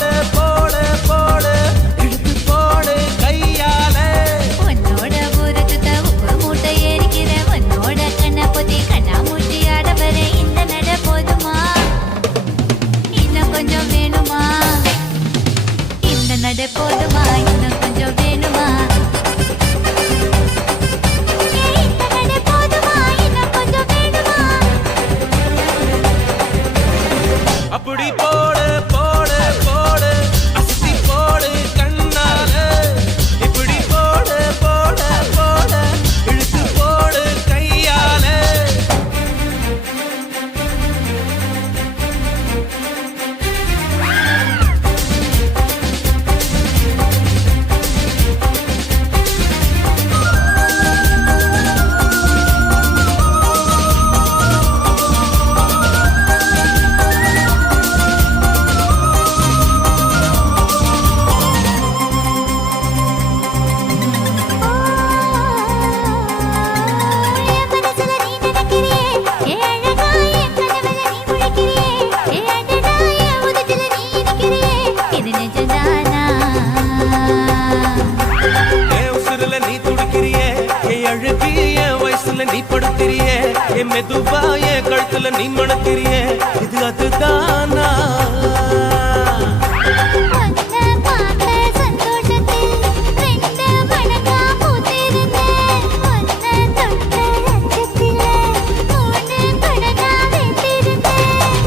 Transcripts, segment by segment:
போடு போடு போடு இழுத்து போடு கையால உன்னோட ஊரு சுத்த உப்பு மூட்டை ஏறிக்கிற உன்னோட கண்ணா பொத்தி கண்ணா மூட்டி ஆட வர இந்த நட போதுமா இன்னும் கொஞ்சம் வேணுமா இந்த நட போதுமா இன்னும் கொஞ்சம் வேணுமா இந்த நட போதுமா இன்னும் கொஞ்சம் வேணுமா அப்படி போடு போடு போடு அசத்தி போடு கண்ணால இப்படி போடு போடு போடு இழுத்து போடு கையால என் உசுருல நீ துடிக்கிறியே என் அழுகி என் வயசுல நீ படுத்திரியே என் மெதுவா என் கழுத்துல நீ மணக்கிறியே இது அதுதானா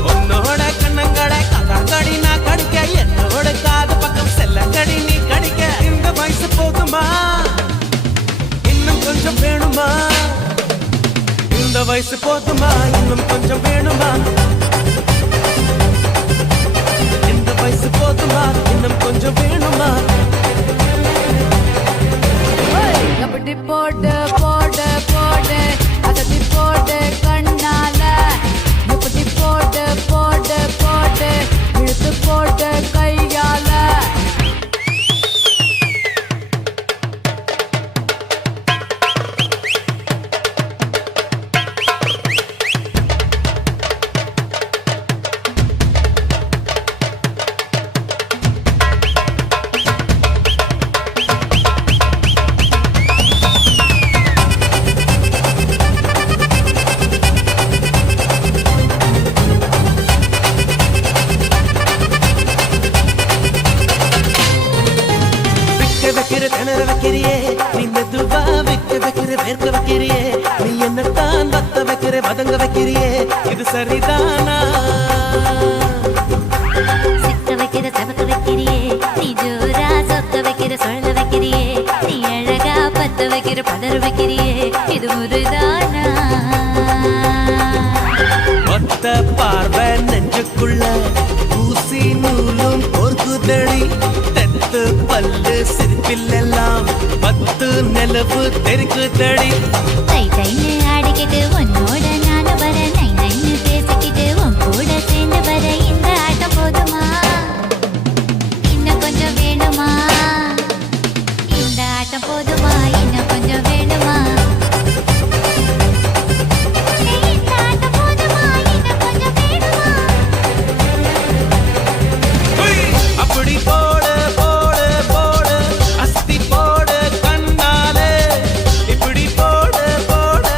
உன்னோட கண்ணங்கடை கதாங்கடி நான் கடிக்க என்னோட காது பக்கம் செல்லங்கடி நீ கடிக்க இந்த வயசு போதுமா இன்னும் கொஞ்சம் வேணுமா இந்த வயசு போதுமா இன்னும் கொஞ்சம் வேணுமா இந்த வயசு போதுமா இன்னும் கொஞ்சம் வேணுமா அப்படி போடு போடு போடு அதட்டி போடு கண்ணால இப்படி போடு போடு போடு இழுத்து போடு கையால விக்க வைக்கிற திணற வைக்கிறியே நீ மெதுவா விக்க வைக்கிற வேர்க்க வைக்கிறியே நீ என்னத்தான் வத்த வைக்கிற வதங்க வைக்கிறியே இது சரிதானா சிக்க வைக்கிற சவக்க வைக்கிறியே நீ ஜோரா சொக்க வைக்கிற சொல்ல வைக்கிறியே நீ அழகா பத்த வைக்கிற பதற வைக்கிறியே இது முருதானா ஒத்த பார்வை நெஞ்சுக்குள்ள ஊசி நூலும் கோர்க்குதடி தெத்து பல்லு சிரிப்பிலெல்லாம் பத்து நிலவு தெரிக்குதடி தை தைன்னு ஆடிக்கிட்டு உன்னோட நானும் வர நை நைன்னு பேசிக்கிட்டு உன் கூட சேர்ந்து வர இந்த ஆட்டம் போதுமா இன்னும் கொஞ்சம் வேணுமா இந்த ஆட்டம் போதுமா இன்னும் கொஞ்சம் வேணுமா இந்த ஆட்டம் போதுமா இன்னும் கொஞ்சம் வேணுமா அப்படி போடு போடு போடு அஸ்தி போடு கண்ணாலே இப்படி போடு போடு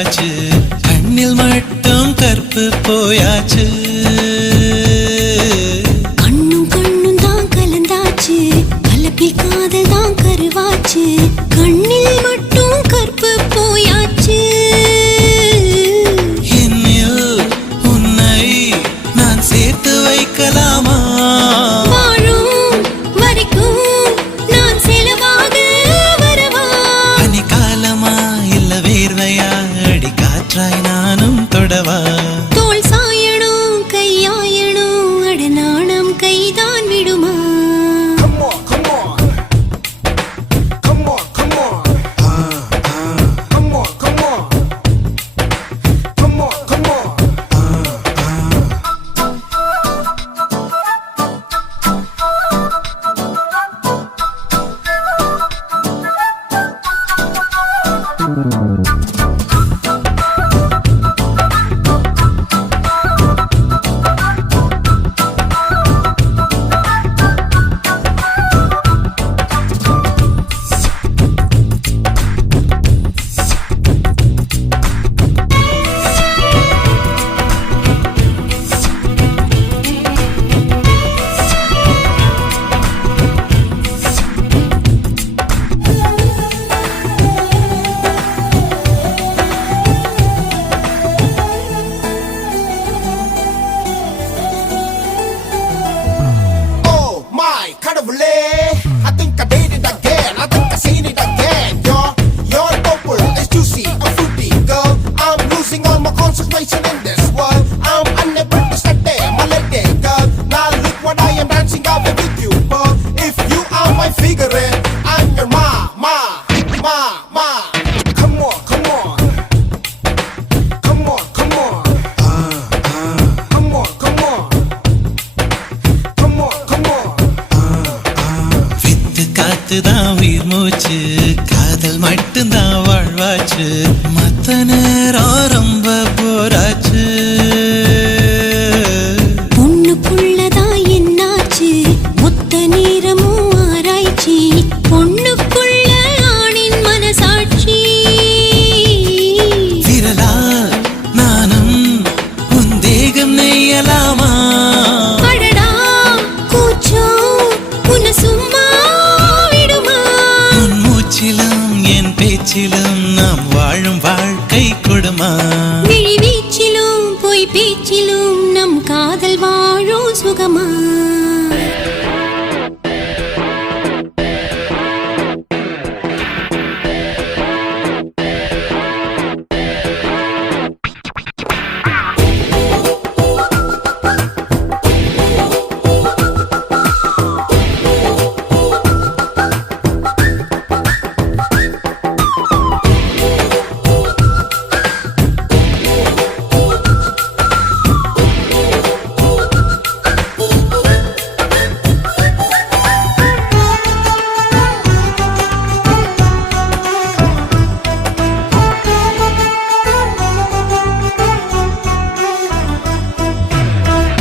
வந்தாச்சு கண்ணில் மட்டும் கற்பு போயாச்சு கண்ணும் கண்ணும் தான் கலந்தாச்சு கலப்பில் காதல் தான் கருவாச்சு கண்ணில் மட்டும் கற்பு போயாச்சு என்னில் உன்னை நான் சேர்த்து வைக்கலாமா வாழும் வரைக்கும் நான் செலவாக வரவா பனிக்காலமா இல்ல வேர்வையா அடி காற்றாய் நானும் தொடவா தோள் சாயணும் கையாயணும் அடநாணம் கைதான் விடுமா Come on, come on. Come on, come on. Come on, come on. Come on, come on. Oh my கடவுளே I think I did it again I think I seen it again Your purple is juicy and fruity girl I'm losing all my concentration in this world I'm unable to stay my lady girl Now look what I am dancing out with you girl If you are my figure I'm your ma Come on come on Come on come on Come on come on Come on come on with காத்துதான் உயிர் மூச்சு காதல் மட்டும்தான் வாழ்வாச்சு மத்த நேரம் ரொம்ப போராச்சு பொண்ணுக்குள்ளதான் என்னாச்சு மொத்த நேரமும் ஆராய்ச்சி பொண்ணுக்குள்ள ஆணின் மனசாட்சி விரலால் நானும் உன் தேகம் நெய்யலாமா அடடா கூச்சம் உன்னை சும்மா விடுமா உன் மூச்சிலும் என் பேச்சிலும் நாம் வாழும் வாழ்க்கை கொடுமா விழி வீச்சிலும் பொய் பேச்சிலும் நம் காதல் வாழும் சுகமா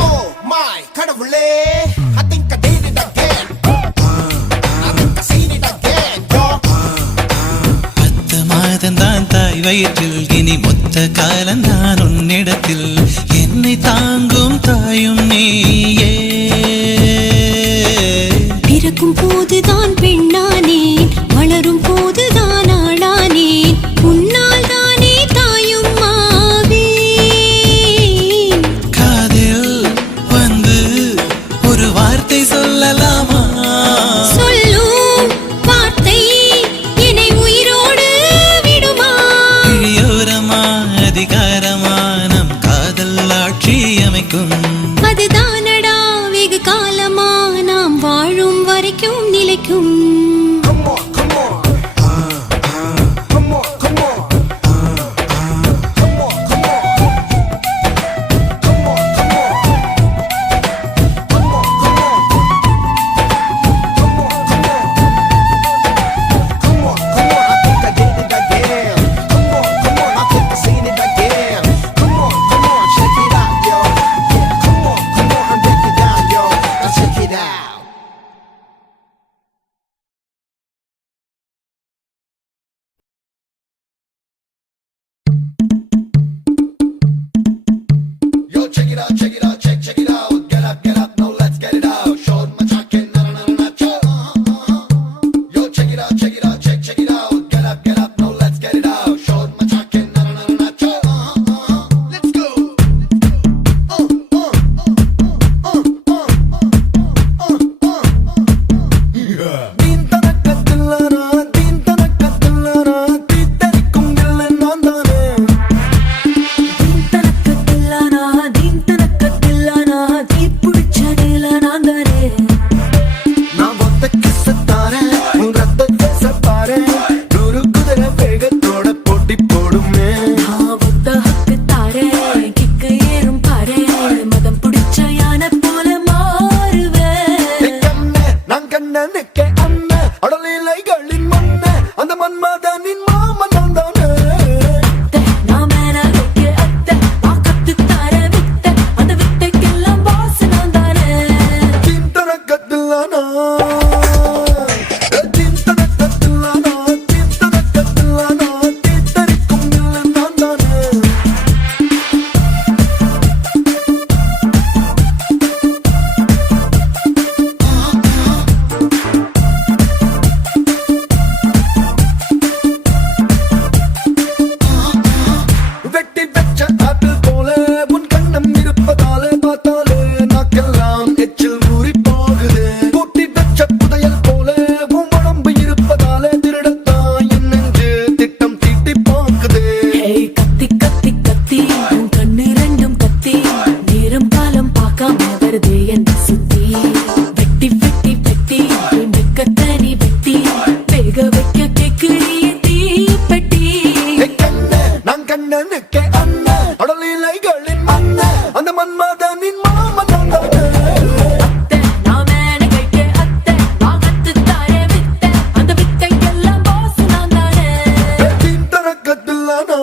Oh my கடவுளே I think I did it again I think I seen it again பத்து மாதம்தான் தாய் வயிற்றில் இனி மொத்த காலம்தான் உன்னிடத்தில் என்னை தாங்கும் தாயும் நீயே பிறக்கும் போதுதான் பெண்ணானேன் வளரும் போதுதான் ஆளானேன் உன்னால் தானே தாயும் ஆவேன் காதில் வந்து ஒரு வார்த்தை சொல்லலாமா சொல்லும் வார்த்தை என்னை உயிரோடு விடுமா இழியோரமா அதிகாரமா நம் காதல் ஆட்சி அமைக்கும் அதுதானடா வெகு காலமா நாம் வாழும் வரைக்கும் நிலைக்கும் Come on come on Come on come on Come on come on Come on come on Come on come on Come on come on Come on come on I think I did it again Come on come on I think I seen it again Come on check it out yo Yeah come on and break it down yo Let's check it out வைக்க கேக்குறிய தீப்பெட்டி நான் கண்ணனுக்கே அண்ணன் அடலிலைகளின் அண்ணன் அந்த மன்மதனின் மாமன் நான் மேல கைக்க அத்தை வாங்கத்து தாரே வித்த அந்த வித்தைக்கெல்லாம் பாஸ் நான் தானே தனக்கத்தில்லானா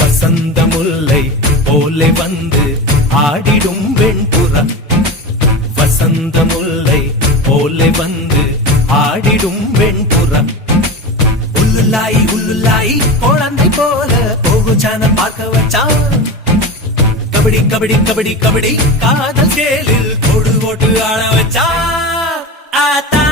வசந்த முல்லை போலே வந்து ஆடிடும் வெண்புறா வசந்த முல்லை போலே வந்து ஆடிடும் வெண்புறா உள்ளுலாய் உள்ளுலாய் குழந்தை போல போகுச்சான பார்க்க வச்சான் கபடி கபடி கபடி கபடி காதல் சேலில் கொடு போட்டு ஆட வச்சா ஆத்தா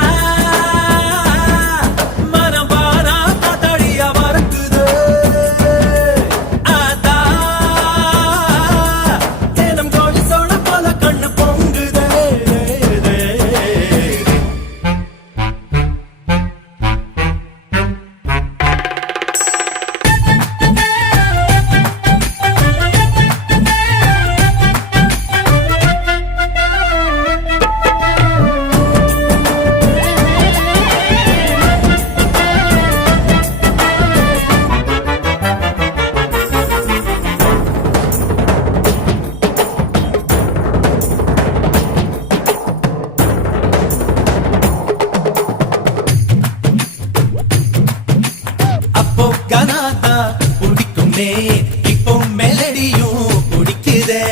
இப்போ மெலடியும் பிடிக்குதே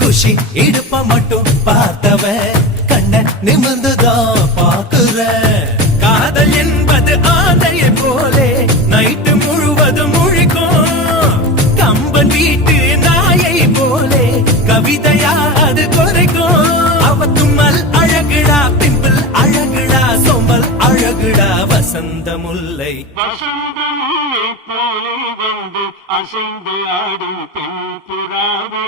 குஷி இடுப்ப மட்டும் பார்த்தவன் கண்ண நிமிர்ந்துதான் பாக்குற காதல் என்பது ஆந்தையை போலே நைட்டு முழுவதும் முழிக்கும் கம்பன் வீட்டு நாயை போலே கவிதையா அது குறைக்கும் அவ தும்மல் அழகுடா பிம்பிள் அழகுடா சோம்பல் அழகுடா வசந்த முல்லை போலே வந்து அசைந்து ஆடும் பெண் புறாவே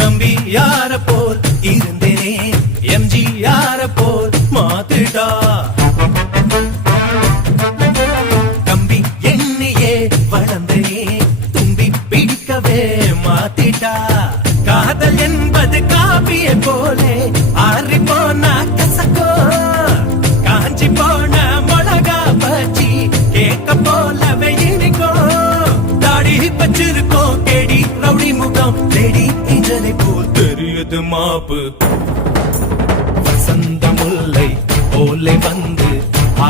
நம்பி யார போல் இருந்தேனே எம்ஜி யார போல் மாத்திட்டா தம்பி என்னையே வளர்ந்தனே தும்பி பிடிக்கவே மாத்திட்டா காதல் என்பது காப்பியை போலே ஆறி போனா கசக்கோ காஞ்சி போன மிளகா பச்சி கேட்க போலவே இனிக்கும் தாடி பச்சிருக்கோம் கேடி ரவுடி முகம் தேடி இஞ்சலை போல் தெரியுது மாப்பு வசந்த முல்லை போலே வந்து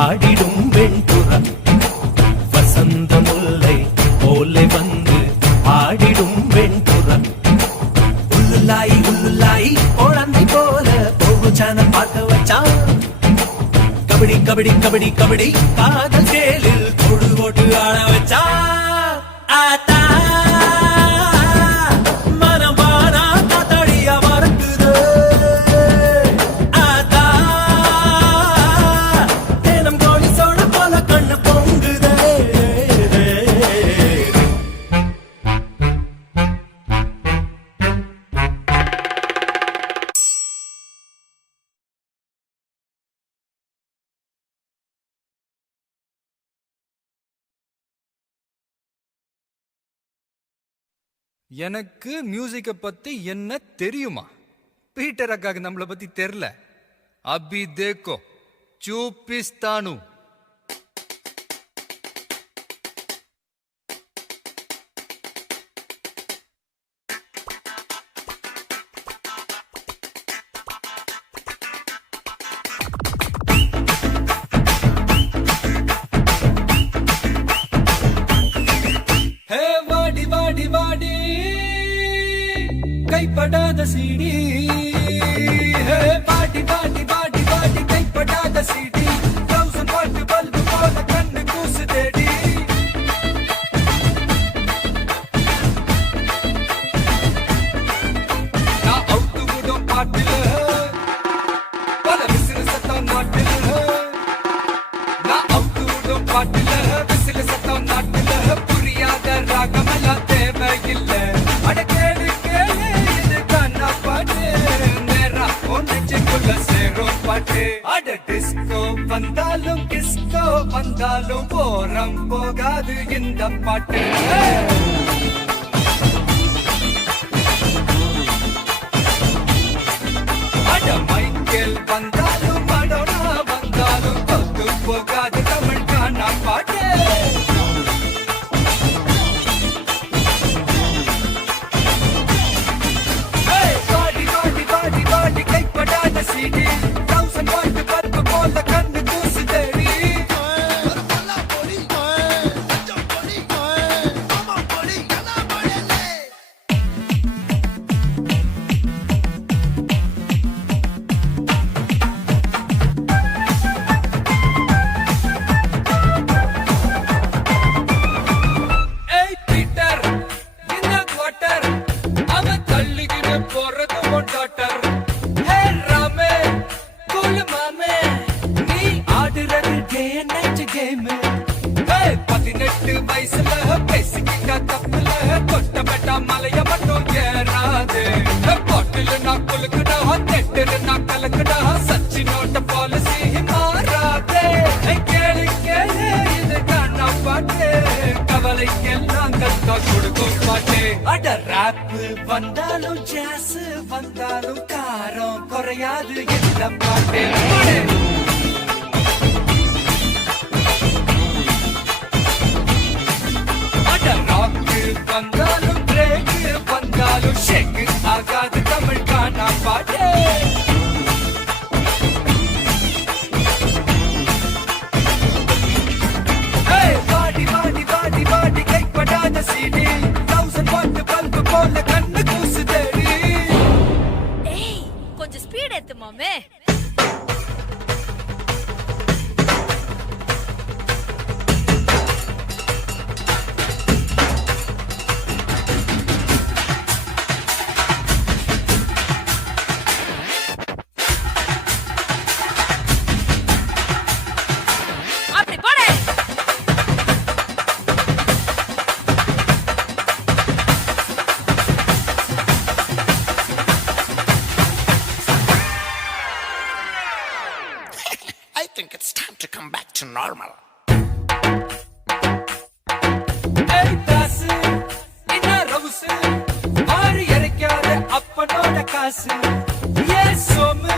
ஆடிடும் வெண்புறா வசந்த முல்லை போலே வந்து ஆடிடும் வெண்புறா உள்ளுலாய் குழந்தை போல போகு சேனல் பார்க்க வச்சான் கபடி கபடி கபடி கபடி காதல் கேளில் தொடு போட்டு ஆட வச்சா ஆத்தா மனமானா காத்தாடியா மறக்குது ஆத்தா தேனம் கோழி சோட போல கண்ணு பொங்குதே எனக்கு மியூசிக்கை பத்தி என்ன தெரியுமா? பீட்டர் அக்காக்கு நம்மளை பத்தி தெரியல. அபி தேக்கோ చూపిస్తాను. ஹே வாடி வாடி வாடி கைப்படாத சீடி ஹே வாடி வாடி வாடி வாடி கைப்படாத சீடி 1000 வாட் பல்பு போல கண்ணு கூசு தேடி நான் அவுத்து விடும் பாட்டுல பல விசிறு சத்தம் நாட்டுல நான் அவுத்து விடும் பாட்டுல விசிறு சத்தம் நாட்டுல புரியாத ராகமெல்லாம் தேவையில்லை அட கேளு கேளு இது கண்ணா பாட்டு நேரா ஒன்னுக்குள்ள சேரும் பாட்டு அட டிஸ்கோ வந்தாலும் கிஸ்கோ வந்தாலும் போரம் போகாது இந்த பாட்டு அட மைக்கேல் வந்தாலும் மடோனா வந்தாலும் தொத்து போகாது தமிழ் காணா பாட்டு வாடி வாடி வாடி வாடி கைப்படாத சீடி 1000 வாட் பல்பு போல கண்ணு கூசு தேடி ஏய் பீட்டர் இந்த குவார்ட்டர் அவன் தள்ளிக்கிட்டு போறது கொண்டாட்டர் ஹே ராமே கூல் மாமே நீ ஆடுறது டே நைட் கேம் ஹே 18 வயசுல பேசிக்கிட்ட தப்புல கொட்டப்பட்ட மலைய மட்டும் ஏறாது பாட்டில் நான் குலுக்குடா தெட்டு நான் கலக்குடா சச்சி நோட்ட பாலிசி மாறாதே கேளு கேளு இது கண்ணா பாட்டு கவலைக்கெல்லாம் கத்தா கொடுக்கும் பாட்டு அட ராப் வந்தாலும் ஜாஸ் வந்தாலும் காரம் குறையாது இந்த பாட்டு அட ராக் வந்தாலும் பிரேக் வந்தாலும் ஷேக் ஆகாது தமிழ் காணா பாட்டு வாடி வாடி வாடி வாடி கைப்படாத சீடி 1000 வாட் பல்பு போல கண்ணு கூசு தேடி ஏய் கொஞ்சம் ஸ்பீட் ஏத்து மாமே. It's normal. ஏய் தாசு, என்ன ரவுசு, ஆறு இறைக்காத அப்பனோட காசு. ஏ சோமு,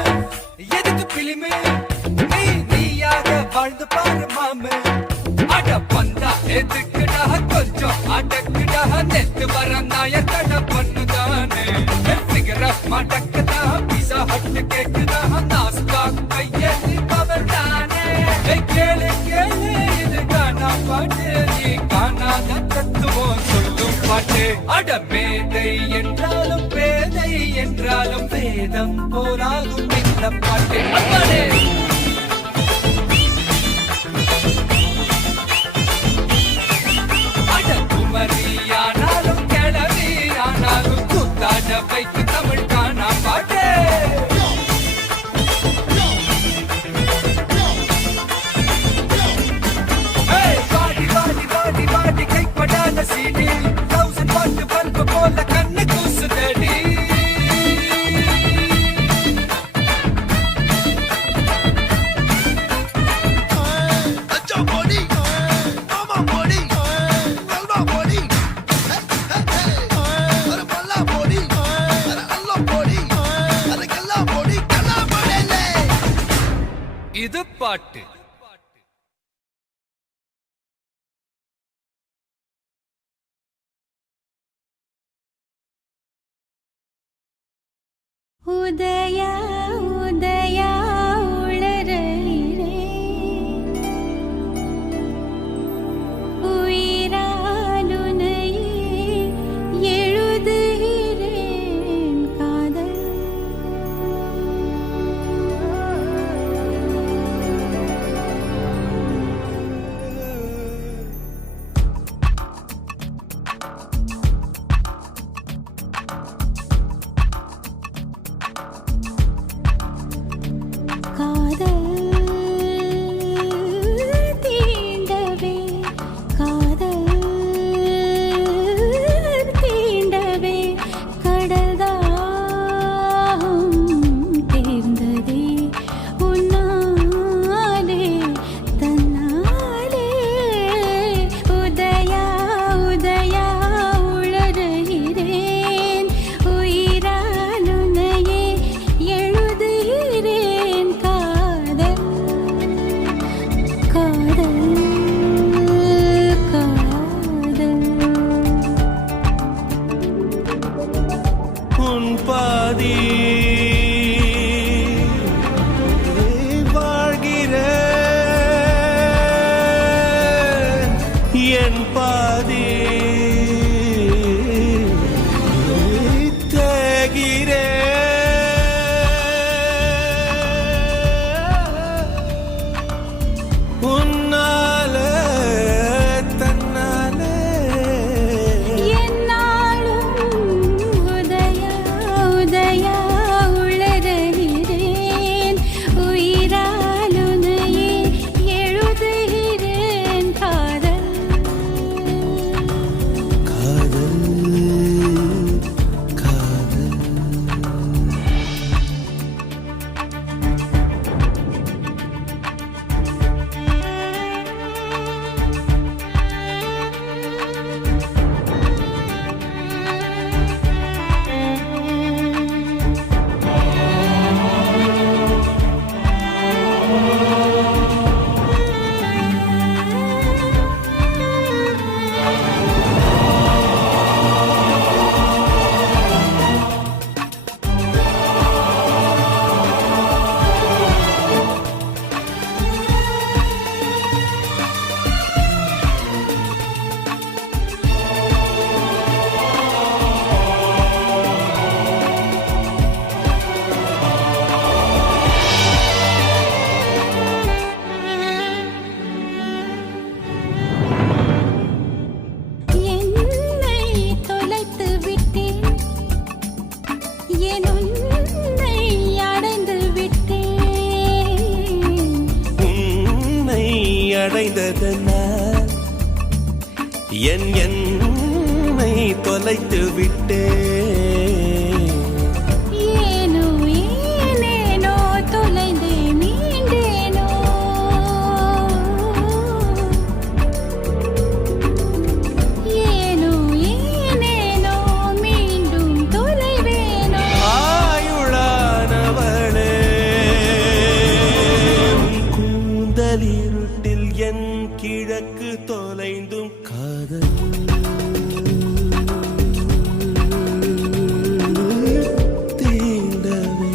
எதுக்கு பிலிமு, நீயாக வாழ்ந்து பாரு மாமு. அட பந்தா எதுக்குடா கொஞ்சம் அடக்குடா, நெத்து வர நாய தட பண்ணுதானே. ஃபிகர் ஆஃப் மடக்குதா, பீஸா ஹட் கேக்குதா, நாஸ்தா கையெழுதி பவர் தானே. கேளு கேளு இது கானா பாட்டு, நீ காணாத தத்துவம் சொல்லும் பாட்டு. அட மேதை என்றாலும் பேதை என்றாலும் வேதம் போராகும் இந்த பாட்டு. அப்பாடே குமரியானாலும் கிளவியானாலும் குத்தாட பைக்கு தமிழ் காணா பாட்டே. வாடி வாடி வாடி வாடி கைப்படாத சீடி, 1000 வாட்டு பல்பு போல கண்ணு கூசுதடி. இது பாட்டு. உதயா உதயா உளறீரே, உயிராலுனையே எழுதுகிறேன் காதல். அடைந்ததனால் என் என்னை தொலைத்து விட்டேன். ஏனோ ஏனேனோ தொலைந்தே மீண்டேனோ இருட்டில் என் கிழக்கு தொலைந்தும் காதல் தீண்டவே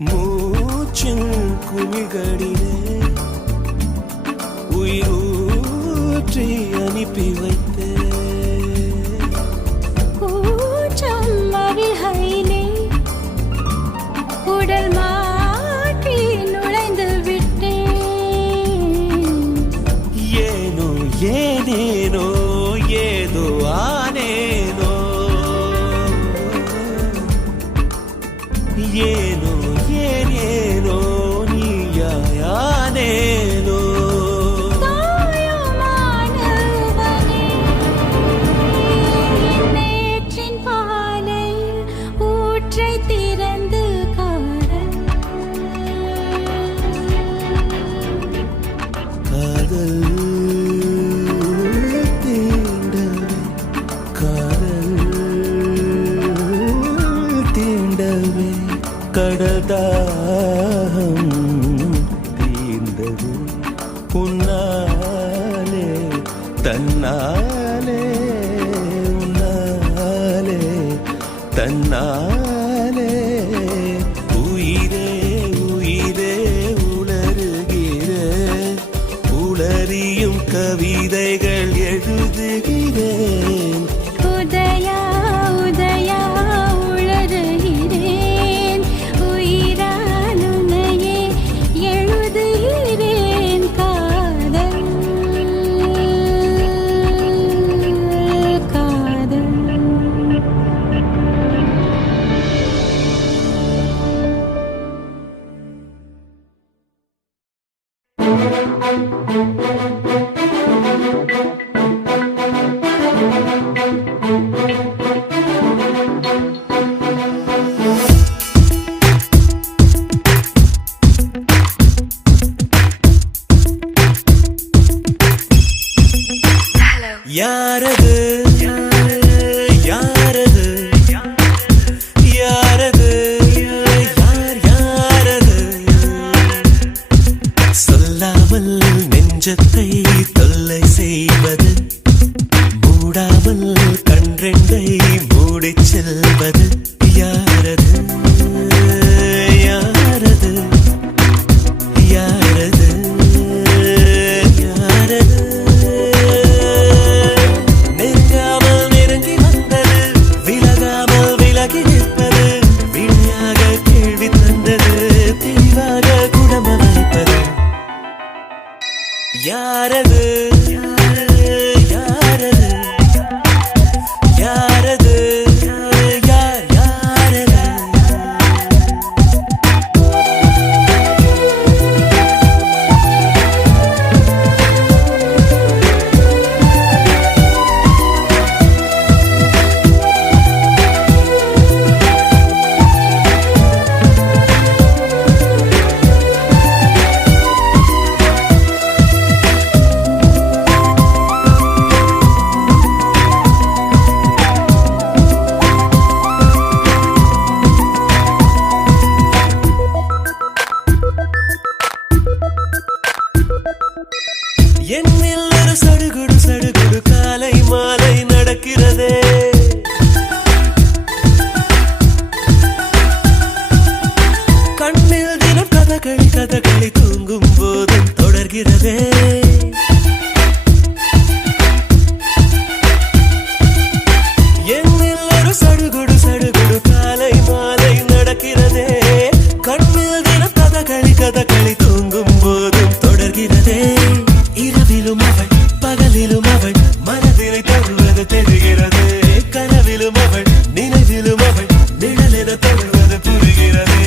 மூச்சின் குமிழ்களிலே உயிரூற்றி அனுப்பி வைத்தே கூச்சம் அருகிலே உடல் மாற்றி நுழைந்து விட்டேன். ஏனோ ஏனேனோ ஏதோ ஆனேனோ ஏனோ ஏனேனோ நீயாயானேனோ தாயுமானவனே, என் நேற்றின் பாலையில் ஊற்றை திறந்து காதல் காதல் தீண்டவே காதல் தீண்டவே கடல் தாகம் தீர்ந்தது உன்னாலே தன்னாலே உன்னாலே தன்னாலே உயிரே உயிரே உளறுகிறேன் உளறியும் கவிதைகள் எழுதுகிறேன் உதயா உதயா உளறுகிறேன் உயிரால் உன்னையே எழுதுகிறேன் காதல் காதல் யாரது யாரது யாரது யார் யாரது சொல்லாமல் நெஞ்சத்தை தொல்லை செய்வது மூடாமல் கன்றெண்டை மூடிச் செல்வது யாரது யாரது யாரது யாரது நெருங்காமல் நெருங்கி வந்தது விலகாமல் விலகி நிற்பது விழியாக கேள்வி தந்தது தெளிவாக குடமமைப்பது யாரது யாரது யாரது யார் யாரது என்னில் ஒரு சடுகுடு சடுகுடு காலை மாலை நடக்கிறதே கண்ணில் தினம் கதகளி கதகளி தூங்கும் போதும் தொடர்கிறதே என்னில் ஒரு சடுகுடு சடுகுடு காலை மாலை நடக்கிறதே கண்ணில் தினம் கதகளி கதகளி தூங்கும் போதும் தொடர்கிறதே இரவிலும் அவள் பகலிலும் அவள் மனதினை தருவது தெரிகிறது கனவிலும் அவள் நினைவிலும் அவள் நிழலென தருவது புரிகிறது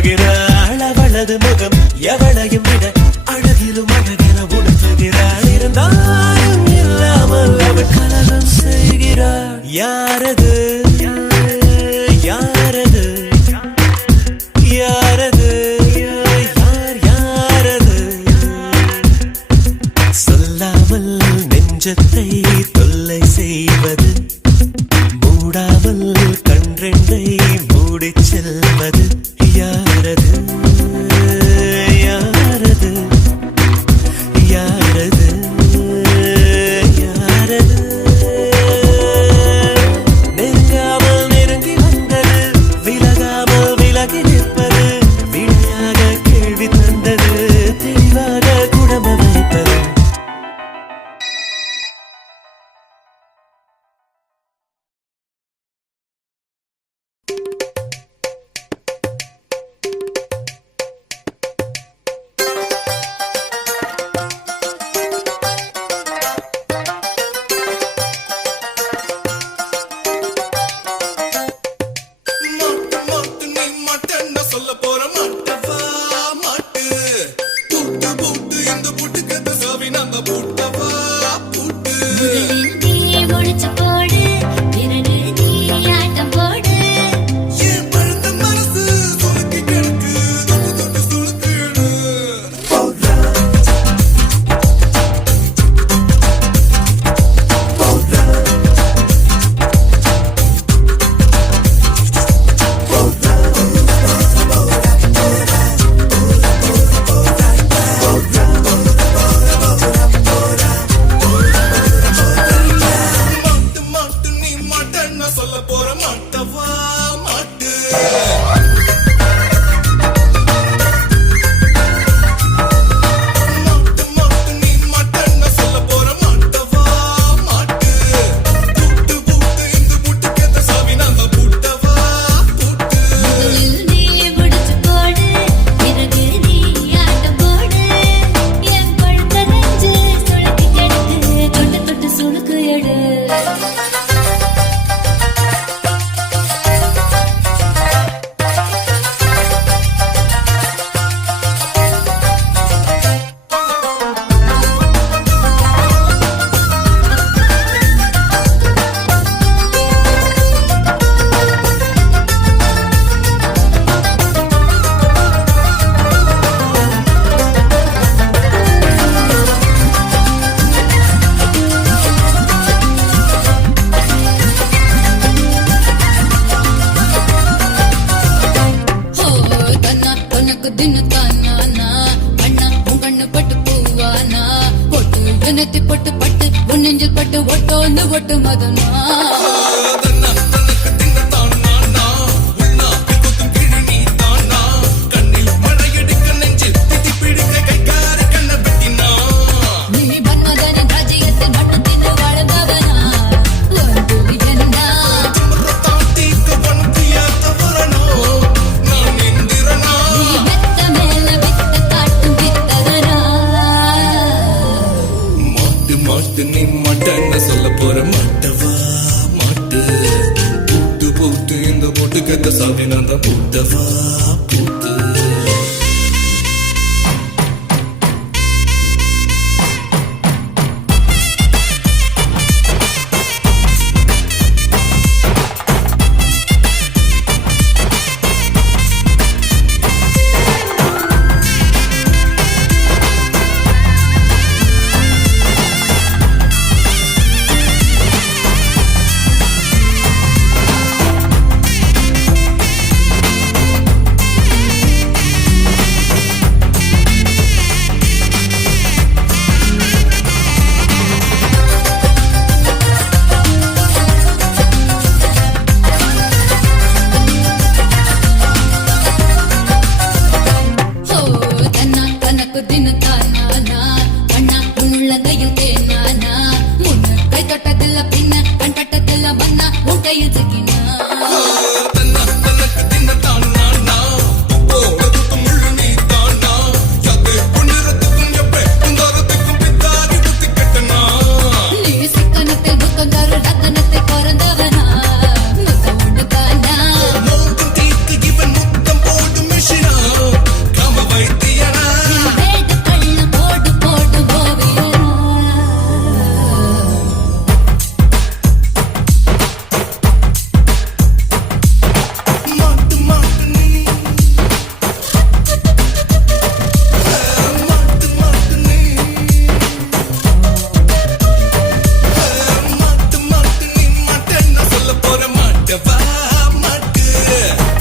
போகிறாள் அவளது முகம் எவளையும் விட அழகிலும் அழகென உணர்த்துகிறாள் இருந்தாலும் இல்லாமல் அவள் கலகம் செய்கிறாள் யாரது யாரது யாரது யார் யாரது சொல்லாமல் நெஞ்சத்தை தொல்லை செய்வது மூடாமல் கன்றெண்டை மூடிச் செல்வது யாரது யாரது யாரது யாரது நெருங்காமல் நெருங்கி வந்தது விலகாமல் விலகி நிற்பது விடையாக கேள்வி தந்தது தெளிவாக குடம்ப வைப்பது நீயே முடிச்சு போடு பிறகு நீ ஆட்டம் போடு நீயே முடிச்சு போடு பிறகு நீ ஆட்டம் போடு என் பழுத்த நெஞ்சு சுளுக்கி கிடக்கு தொட்டு தொட்டு சுளுக்கு எடு தன்னா உனக்கு தின்னு தானா அண்ணா உன் கண்ணு பட்டு பூவானா பொட்டு தினத்தி பட்டு பட்டு உன் நெஞ்சில் பட்டு ஒட்டோன்னு ஒட்டு மதனா நீ மன்மதனின் ராஜ்யத்தில் மட்டும் தின்னு வாழ்ந்தவனா ஒரு என்ன நீ மெத்த மேல வித்த காட்டும் வித்தகரா மாட்டு நீ மாட்டன்னு சொல்ல போற மாட்டவா மாட்டு பூட்டு பூட்டு இந்த போட்டு கத்த சாமி நான் தான் பூட்டவா பூட்டு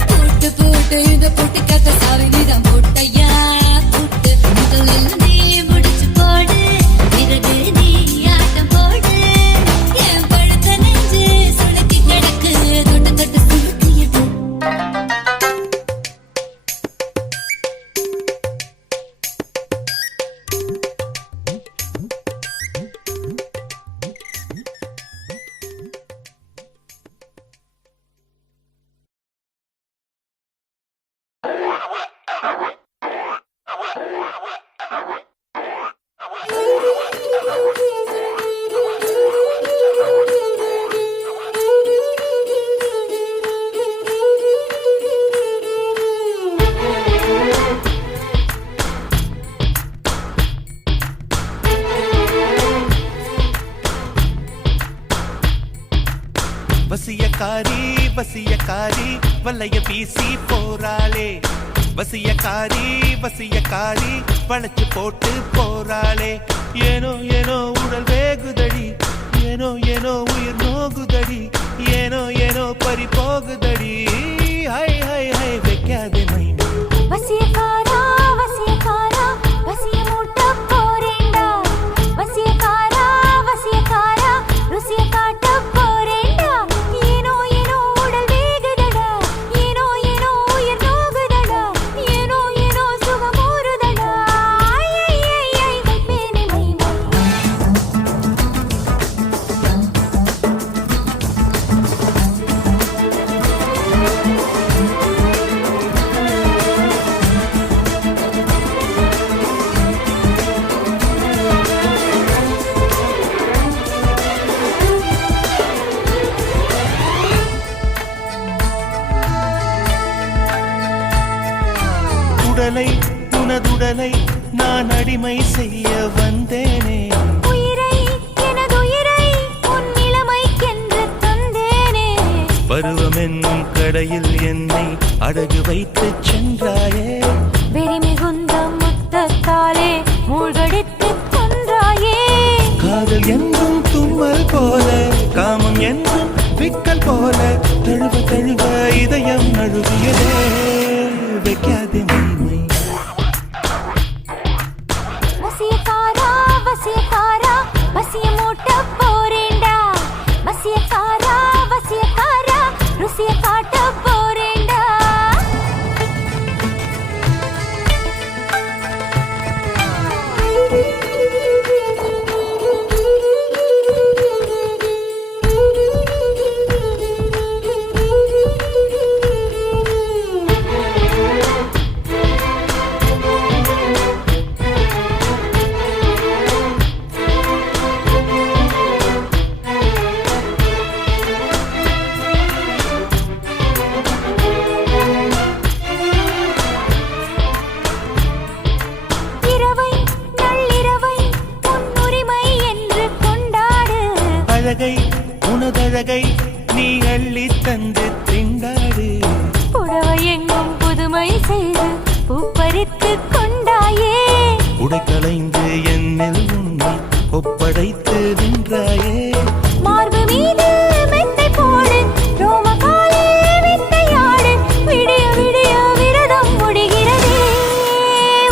போட்டு போட்டு இந்த போட்டு கத்த சாவி நீதான் போட்டையா போட்டு முதலில் நீ முடிச்சு போடு பிறகு நீ ஆட்டம் போடு என் பழுத்த நெஞ்சு சுளுக்கி கிடக்கு தொட்டு தொட்டு சுளுக்கியது வசியக்காரி வசியக்காரி வலைய வீசி போறாளே வசியக்காரி வசியக்காரி வளைச்சு போட்டு போறாளே ஏனோ ஏனோ உடல் வேகுதடி ஏனோ ஏனோ உயிர் நோகுதடி ஏனோ ஏனோ பறி போகுதடி ஹை ஹை ஹை வைக்காதே மைனா வசியக்காரா வசியக்காரா வசிய மூட்ட போறேண்டா வசியக்காரா வசியக்காரா ருசிய காட்ட போறேண்டா ஏனோ ஏனோ உடல் வேகுதடா ஏனோ ஏனோ உயிர் நோகுதடா ஏனோ ஏனோ சுகமோருதடா ஐ ஐ ஐ ஐ வைப்பேனே மை மை உடலை உனதுடலை நான் அடிமை செய்ய வந்தேனே உயிரை எனதுயிரை உன் நிலைமைக்கென்று தந்தேனே பருவம் என்னும் கடையில் என்னை அடகு வைத்து சென்றாயே வெறி மிகுந்த முத்தத்தாலே மூழ்கடித்துக் கொன்றாயே காதல் என்றும் தும்மல் போல காமம் என்றும் விக்கல் போல தழுவ தழுவ இதயம் நழுவியதே வைக்காதே மைமை வசியக்காரா வசியக்காரா வசிய மூட்ட போறேண்டா வசியக்காரா வசியக்காரா ருசிய காட்ட போறேண்டா இரவை நள்ளிரவை உன் உரிமை என்று கொண்டாடு அழகை உனதழகை நீ அள்ளி தந்து திண்டாடு புடவை எங்கும் புதுமை செய்து பூப்பறித்து கொண்டாயே உடைக்கலைந்து என்னில் உன்னை ஒப்படைத்து நின்றாயே மார்பு மீது மெத்தை போடு ரோமகாலே வித்தையாடு விடிய விடிய விரதம் முடிகிறதே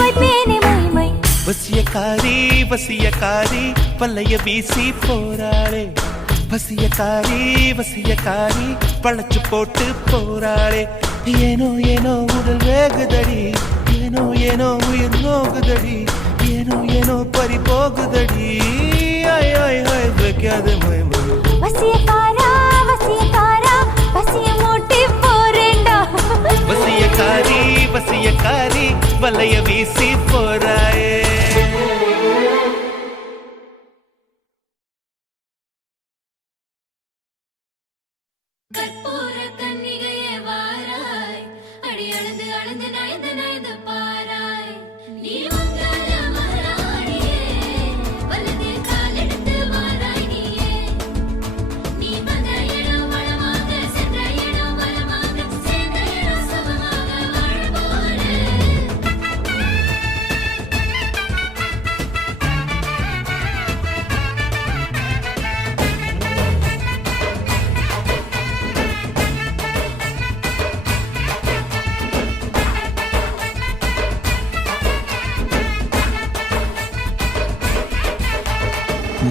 வைப்பேனே மைமை வசியக்காரி வசியக்காரி பல்லைய வீசி போறாளே வசியக்காரி வசியக்காரி பழச்சு போட்டு போறாளே ஏனோ ஏனோ உடல் வேகுதடி ஏனோ ஏனோ உயிர் நோகுதடி ஏனோ ஏனோ பறி போகுதடி ஐ ஐ ஐ வைக்காத மைமை வசியக்காரா வசியக்காரா வசிய மூட்டி போறேண்டா வசியக்காரி வசியக்காரி வலைய வீசி போறாயே கற்பூர கன்னிகையே வாராய் அடி அளந்து அளந்து நயந்து நயந்து பாராய் நீ வந்தால மகாராணியே வலதில் காலெடுத்து வாராய் நீயே நீ வந்த இடம் வளமாக சென்ற இடம் வளமாக சேர்ந்த இடம் சுகமாக வாழ போற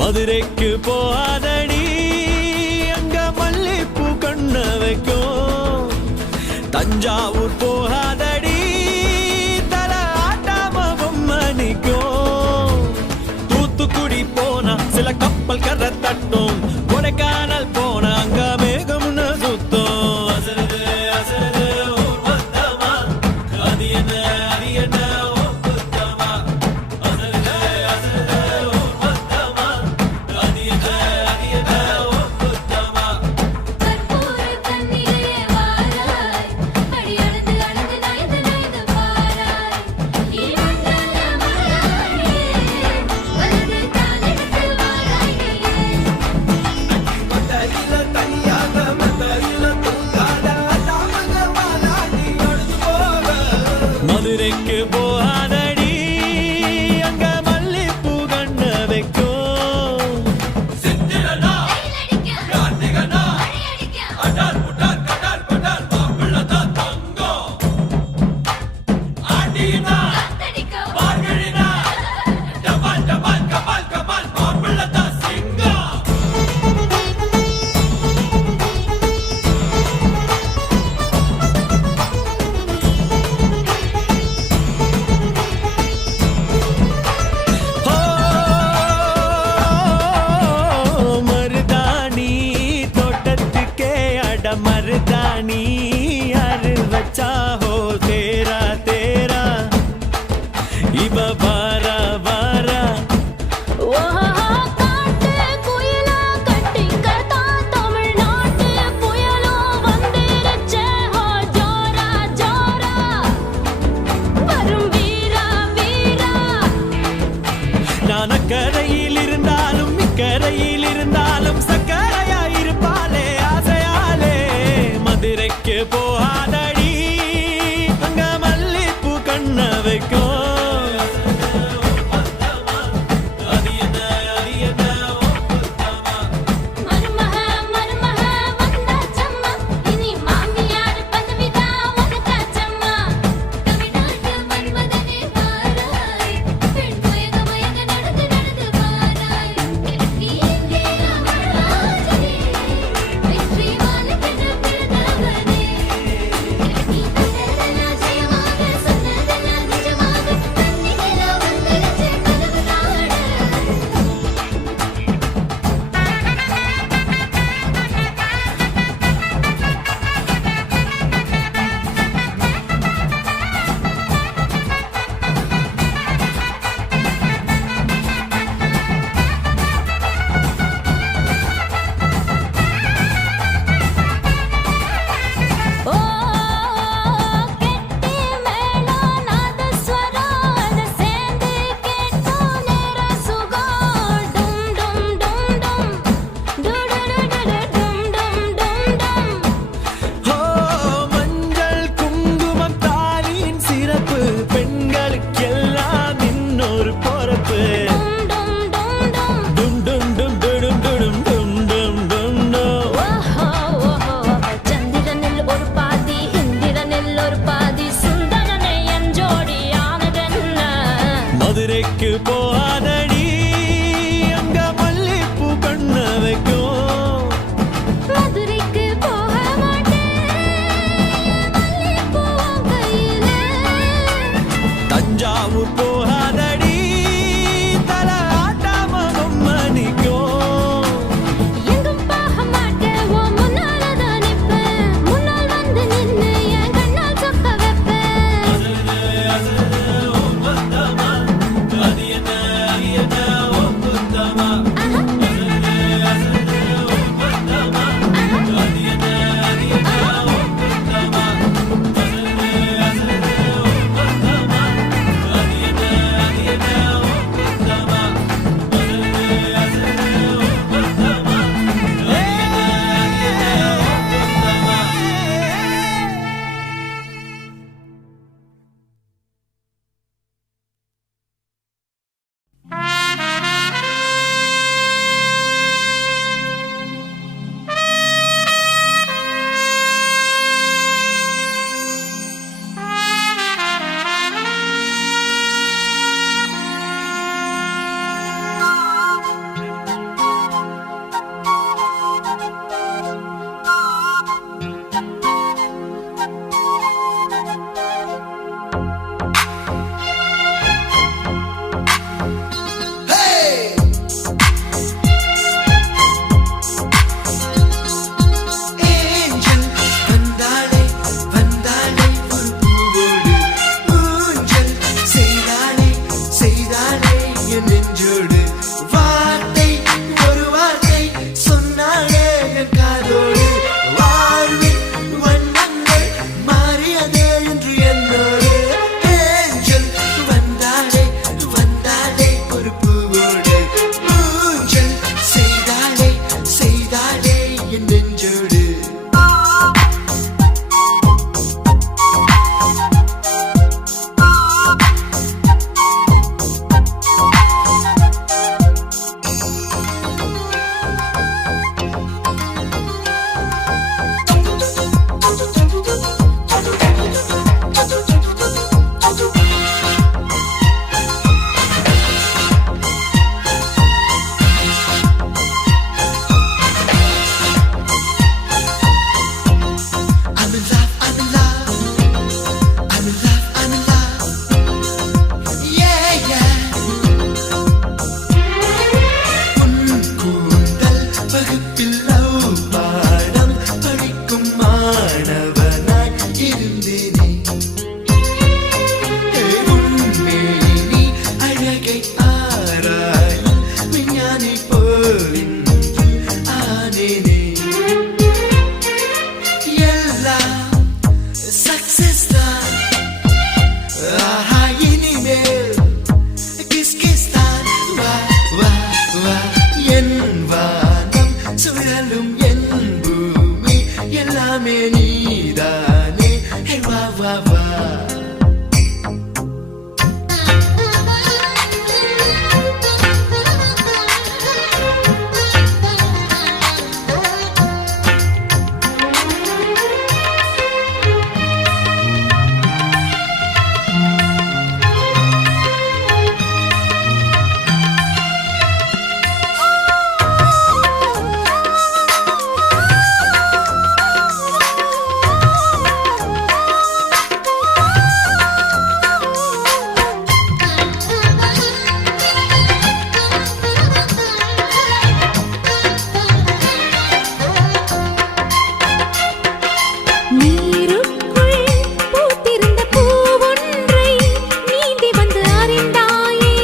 மதுரைக்கு போகாதடி அங்க மல்லிப்பூ கண்ண வைக்கும். தஞ்சாவூர் போகாதடி தல ஆட்டாம பொம்மை நிக்கும். தூத்துக்குடி போனா சில கப்பல் கரை தட்டும். கொடைக்கானல் போனா அங்க மேகம்னு சுத்தம். அசருது அசருது ஊர் மொத்தமா, அது என்ன அது என்ன ஊர் குத்தமா. அசருது அசருது ஊர் மொத்தமா, அது என்ன அது என்ன ஊர் குத்தமா. கற்பூர கண்ணிலே வாராய் அடி அழுது அழுது நைந்து நைந்து பாராய் இவங்கல்ல மலையாளியே வலது காலெடுத்து வாராய் மத்தையில தனியாக மத்தையில தூங்காத தாமங்க வாலாடி அழுது போக. மதுரைக்கு போகாதடி அங்க மல்லிப்பூ கண்ண வைக்கும். சித்திரனா கைலடிக்க கார்த்திகனா அடியடிக்க அடார் புட்டார் கடார் படார் மாப்பிள்ளதான் தங்கம். ஆண்டினா தடிக்க மார்கழினா டபால் டபால் கபால் கபால் மாப்பிள்ளதான் சிங்கம். ஓ மருதாணி தோட்டத்துக்கே அட மருதாணி யாரு வச்சா ஹோ தேரா தேரா இவ வாரா வாரா. ஓஹோ காட்டு குயிலா கட்டிக்கதா தமிழ்நாட்டு புயலோ வந்திருச்சே ஹோ ஜோரா ஜோரா வரும் வீரா வீரா நான் அக்கரையில் இருந்தாலும் இக்கரையில் இருந்தாலும் சக்கரையா இருப்பாளே ஆசையாலே. மதுரைக்கு போகாதடி அங்க மல்லிப்பூ கண்ண வைக்கும். அது என்ன அது என்ன ஊர் குத்தமா. மருமக மருமக வந்தாச்சம்மா இனி மாமியார் பதவிதா உனக்காச்சம்மா தமிழ்நாட்டு மன்மதனே வாராய் பெண் மயங்க மயங்க நடந்து நடந்து வாராய் நீ எங்கே அமராஜனே வெற்றி வாழுகின்ற பிறந்தவனே நீ தந்ததெல்லாம் ஜெயமாக சொன்னதெல்லாம் நிஜமாக தன்னிலா வந்துருச்சே கனவு நாடு ஓ கெட்டி மேளம் நாதஸ்வரம் அது சேர்ந்து கேட்கும் நேர சுகம் டும் டும் டும் டும் டுடுடுடுடு டும் டும் டும் டும் ஓ மஞ்சள் குங்குமம் தாலியின் சிறப்பு பெண்களுக்கெல்லாம் இன்னொரு பொறுப்பு. டும் டும் டும் டும் டும் டும் டும் டும் டும் டும் டும் டும் டும். ஓஹோ ஓஹோ சந்திரனில் ஒரு பாதி இந்திரனில் ஒரு பாதி சுந்தரனை என் ஜோடியானதென்ன மதுரைக்கு போகாதடி அங்க மல்லிப்பூ கண்ண வைக்கும். மதுரைக்கு போக மாட்டேன் மல்லிப்பூ கையில தஞ்சாவூர் போகாதடி தல ஆட்டாம பொம்மை நிக்கும். எங்கும் போக மாட்டேன் ஓ முன்னாலதான் நிப்பேன் முன்னால் வந்து நின்னு என் கண்ணால் சொக்க வைப்பேன் அசருது அசருது ஊர் மொத்தமா, அது என்ன அது சக்சஸ்தான் ஆஹா இனிமேல் கிஸ் கிஸ் தான் வா வா வா என் வானம் சுழலும் என் பூமி எல்லாமே நீதானே ஹே வா வா வா நீருக்குள் பூத்திருந்த பூவொன்றை நீந்தி வந்து அறிந்தாயே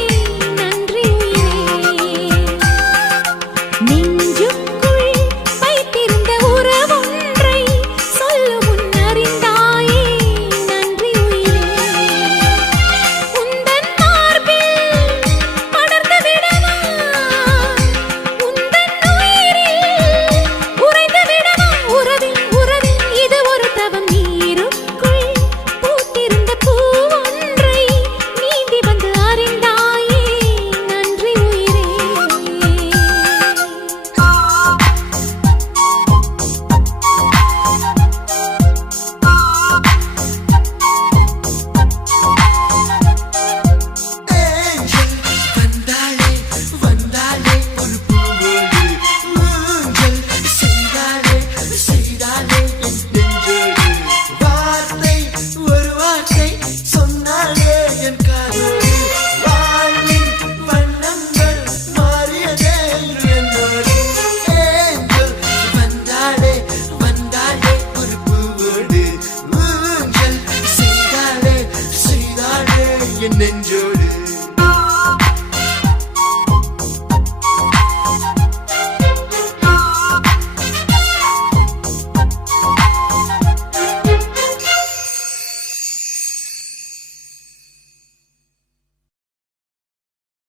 நன்றி உயிரே நெஞ்சுக்குள் வைத்திருந்த உறவொன்றை சொல்லும் முன் அறிந்தாயே நன்றி உயிரே உந்தன் மார்பில் படர்ந்து விடவா உந்தன் உயிரில் உறைந்து விடவா உறவில் உறவில் இது ஒரு தவம் நீருக்குள் பூத்திருந்த பூவொன்றை நீந்தி வந்து அறிந்தாயே நன்றி உயிரே ஏஞ்சல் வந்தாளே வந்தாளே ஒரு பூவோடு ஊஞ்சல் செய்தாளே செய்தாளே என் நெஞ்சோடு வார்த்தை ஒரு வார்த்தை சொன்னாளே என் காதோடு வாழ்வின் வண்ணங்கள் மாறியதே என்னோடு ஏஞ்சல் வந்தாளே வந்தாளே ஒரு பூவோடு ஊஞ்சல் செய்தாளே செய்தாளே என் நெஞ்சோடு